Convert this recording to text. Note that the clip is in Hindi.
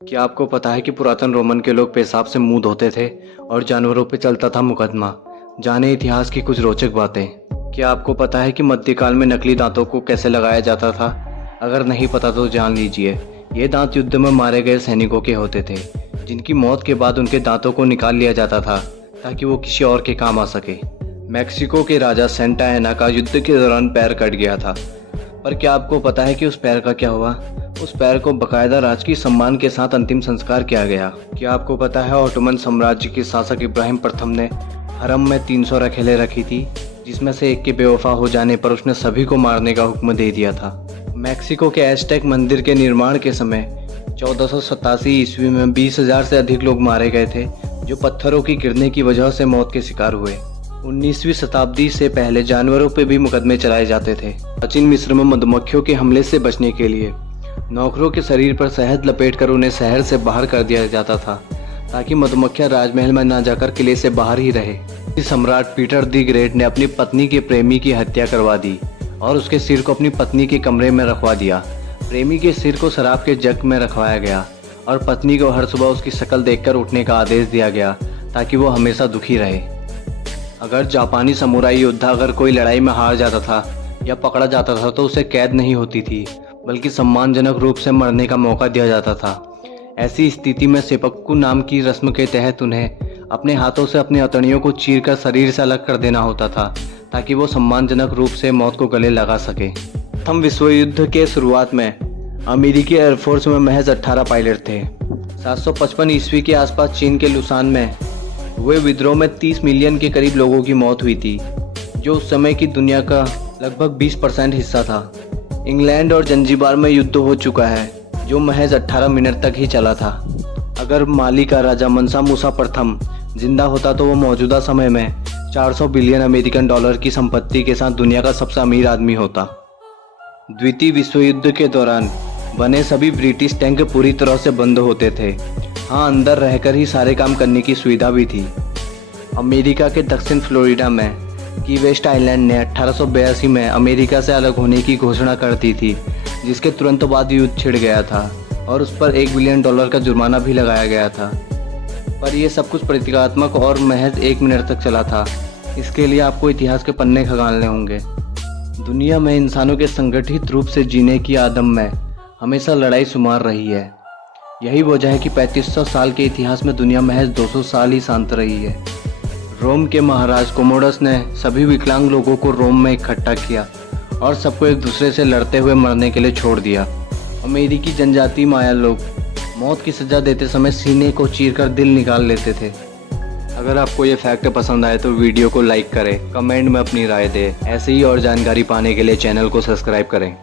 क्या आपको पता है कि पुरातन रोमन के लोग पेशाब से मुंह धोते थे और जानवरों पे चलता था मुकदमा। जाने इतिहास की कुछ रोचक बातें। क्या आपको पता है कि मध्यकाल में नकली दांतों को कैसे लगाया जाता था? अगर नहीं पता तो जान लीजिए। ये दांत युद्ध में मारे गए सैनिकों के होते थे, जिनकी मौत के बाद उनके दांतों को निकाल लिया जाता था ताकि वो किसी और के काम आ सके। मैक्सिको के राजा सेंटा एना का युद्ध के दौरान पैर कट गया था, पर क्या आपको पता है कि उस पैर का क्या हुआ? उस पैर को बकायदा राजकीय सम्मान के साथ अंतिम संस्कार किया गया। क्या आपको पता है ऑटोमन साम्राज्य के शासक इब्राहिम प्रथम ने हरम में 300 रखेलें रखी थी, जिसमें से एक के बेवफा हो जाने पर उसने सभी को मारने का हुक्म दे दिया था। मैक्सिको के एज़टेक मंदिर के निर्माण के समय 1487 ईस्वी में 20,000 से अधिक लोग मारे गए थे, जो पत्थरों की गिरने की वजह से मौत के शिकार हुए। 19वीं शताब्दी से पहले जानवरों पर भी मुकदमे चलाए जाते थे। प्राचीन मिस्र में मधुमक्खियों के हमले से बचने के लिए नौकरों के शरीर पर शहद लपेटकर उन्हें शहर से बाहर कर दिया जाता था, ताकि मधुमक्खियां राजमहल में न जाकर किले से बाहर ही रहे। सम्राट पीटर द ग्रेट ने अपनी पत्नी के प्रेमी की हत्या करवा दी और उसके सिर को अपनी पत्नी के कमरे में रखवा दिया। प्रेमी के सिर को शराब के जग में रखवाया गया और पत्नी को हर सुबह उसकी शक्ल देखकर उठने का आदेश दिया गया, ताकि वो हमेशा दुखी रहे। अगर जापानी समुराई योद्धा अगर कोई लड़ाई में हार जाता था या पकड़ा जाता था तो उसे कैद नहीं होती थी, बल्कि सम्मानजनक रूप से मरने का मौका दिया जाता था। ऐसी स्थिति में सेपक्कू नाम की रस्म के तहत उन्हें अपने हाथों से अपनी अतड़ियों को चीरकर शरीर से अलग कर देना होता था, ताकि वो सम्मानजनक रूप से मौत को गले लगा सके। प्रथम विश्व युद्ध के शुरुआत में अमेरिकी एयरफोर्स में महज 18 पायलट थे। 755 ईस्वी के आसपास चीन के लुसान में हुए विद्रोह में 30 मिलियन के करीब लोगों की मौत हुई थी, जो उस समय की दुनिया का लगभग 20% हिस्सा था। इंग्लैंड और जंजीबार में युद्ध हो चुका है, जो महज 18 मिनट तक ही चला था। अगर माली का राजा मनसा मूसा प्रथम जिंदा होता तो वो मौजूदा समय में 400 बिलियन अमेरिकन डॉलर की संपत्ति के साथ दुनिया का सबसे अमीर आदमी होता। द्वितीय विश्व युद्ध के दौरान बने सभी ब्रिटिश टैंक पूरी तरह से बंद होते थे। हाँ, अंदर रहकर ही सारे काम करने की सुविधा भी थी। अमेरिका के दक्षिण फ्लोरिडा में की वेस्ट आइलैंड ने 1882 में अमेरिका से अलग होने की घोषणा कर दी थी, जिसके तुरंत बाद युद्ध छिड़ गया था और उस पर $1 बिलियन का जुर्माना भी लगाया गया था। पर यह सब कुछ प्रतीकात्मक और महज 1 मिनट तक चला था। इसके लिए आपको इतिहास के पन्ने खंगालने होंगे। दुनिया में इंसानों के संगठित रूप से जीने की आदम में हमेशा लड़ाई शुमार रही है। यही वजह है कि 3500 साल के इतिहास में दुनिया महज 200 साल ही शांत रही है। रोम के महाराज कोमोडस ने सभी विकलांग लोगों को रोम में इकट्ठा किया और सबको एक दूसरे से लड़ते हुए मरने के लिए छोड़ दिया। अमेरिकी जनजाति माया लोग मौत की सजा देते समय सीने को चीरकर दिल निकाल लेते थे। अगर आपको ये फैक्ट पसंद आए तो वीडियो को लाइक करें, कमेंट में अपनी राय दें। ऐसे ही और जानकारी पाने के लिए चैनल को सब्सक्राइब करें।